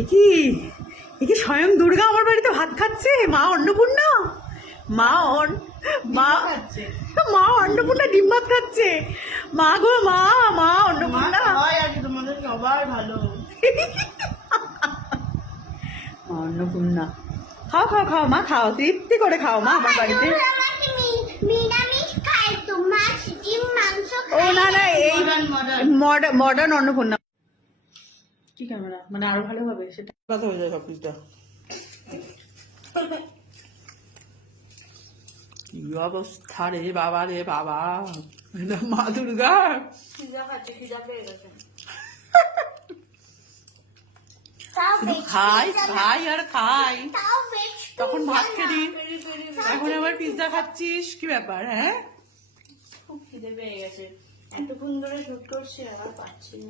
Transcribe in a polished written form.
একি একি স্বয়ং দুর্গা আমার বাড়িতে ভাত খাচ্ছে, মা অন্নপূর্ণা। মা অন্নপূর্ণা ডিম ভাত খাচ্ছে। মা গো মা অন্নপূর্ণা। তোমাদের সবার ভালো। অন্নপূর্ণা খাও খাও খাও মা, খাও তৃপ্তি করে খাও মা আমার বাড়িতে। ও না না, এই মডার্ন অন্নপূর্ণা। কি ক্যামেরা মানে আরো ভালো হবে সেটা, কথা হয়ে যায় সবকিছুটা। কি অবস্থা রে বাবা, রে বাবা, মা দুর্গা খাই খাই আর খাই। তখন ভাত খেলি, এখন আবার পিৎজা খাচ্ছিস, কি ব্যাপার? হ্যাঁ, খুব খিদে পেয়ে গেছে, এতক্ষণ ধরে শুট করছি আবার পাচ্ছি না।